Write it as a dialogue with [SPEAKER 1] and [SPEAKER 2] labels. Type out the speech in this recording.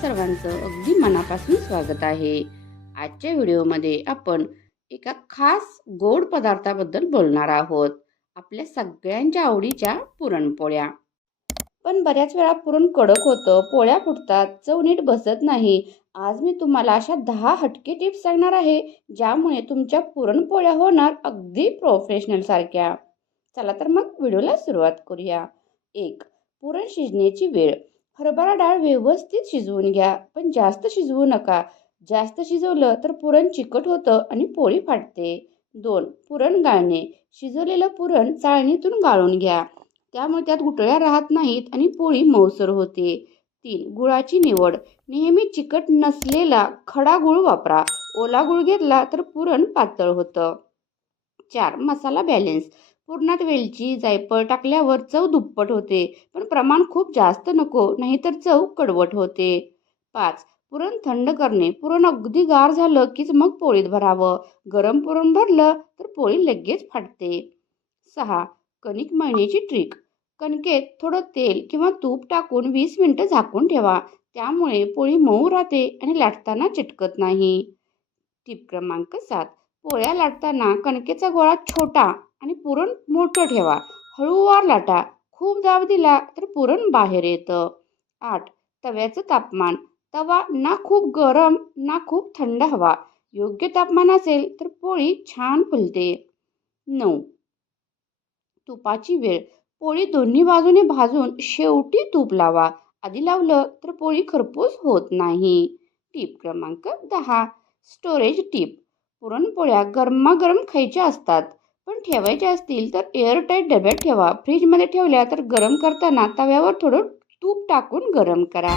[SPEAKER 1] सर्वांचं अगदी मनापासून स्वागत आहे. आजच्या व्हिडिओमध्ये आपण एका खास गोड पदार्थाबद्दल बोलणार आहोत. आपल्या सगळ्यांच्या आवडीच्या पुरणपोळ्या. पण बऱ्याच वेळा पुरण कडक होतं पोळ्या फुटतात चव नीट बसत नाही. आज मी तुम्हाला अशा दहा हटके टिप्स सांगणार आहे ज्यामुळे तुमच्या पुरणपोळ्या होणार अगदी प्रोफेशनल सारख्या. चला तर मग व्हिडिओला सुरुवात करूया. एक पुरण शिजण्याची वेळ. हरभरा डाळ व्यवस्थित शिजवून घ्या पण जास्त शिजवू नका. जास्त शिजवलं तर पुरण चिकट होतं आणि पोळी फाटते. दोन पुरण गाळणे. शिजवलेलं पुरण चाळणीतून गाळून घ्या. त्यामुळे त्यात गुटळ्या राहत नाहीत आणि पोळी मऊसर होते. तीन गुळाची निवड. नेहमी चिकट नसलेला खडा गुळ वापरा. ओला गुळ घेतला तर पुरण पातळ होतं. चार मसाला बॅलेन्स. पुरणात वेलची जायफळ टाकल्यावर चव दुप्पट होते. पण प्रमाण खूप जास्त नको नाहीतर चव कडवट होते. पाच. पुरण थंड करणे. पुरण अगदी गार झालं कीच मग पोळीत भरावं. गरम पुरण भरलं तर पोळी लगेच फाटते. सहा. कणिक मळण्याची ट्रिक. कणकेत थोडं तेल किंवा तूप टाकून वीस मिनटं झाकून ठेवा. त्यामुळे पोळी मऊ राहते आणि लाटताना चिटकत नाही. टिप क्रमांक सात. पोळ्या लाटताना कणकेचा गोळा छोटा आणि पुरण मोठं ठेवा. हळूवार लाटा. खूप दाब दिला तर पुरण बाहेर येतं. आठ. तव्याचं तापमान. तवा ना खूप गरम ना खूप थंड हवा. योग्य तापमान असेल तर पोळी छान फुलते. नऊ. तुपाची वेळ. पोळी दोन्ही बाजूने भाजून शेवटी तूप लावा. आधी लावलं तर पोळी खरपूस होत नाही. टीप क्रमांक दहा. Storage tip. पुरणपोळ्या गरमागरम खायच्या असतात. पण ठेवायचे असतील तर एअरटाईट डब्यात ठेवा. फ्रीजमध्ये ठेवल्या तर गरम करताना तव्यावर थोडं तूप टाकून गरम करा.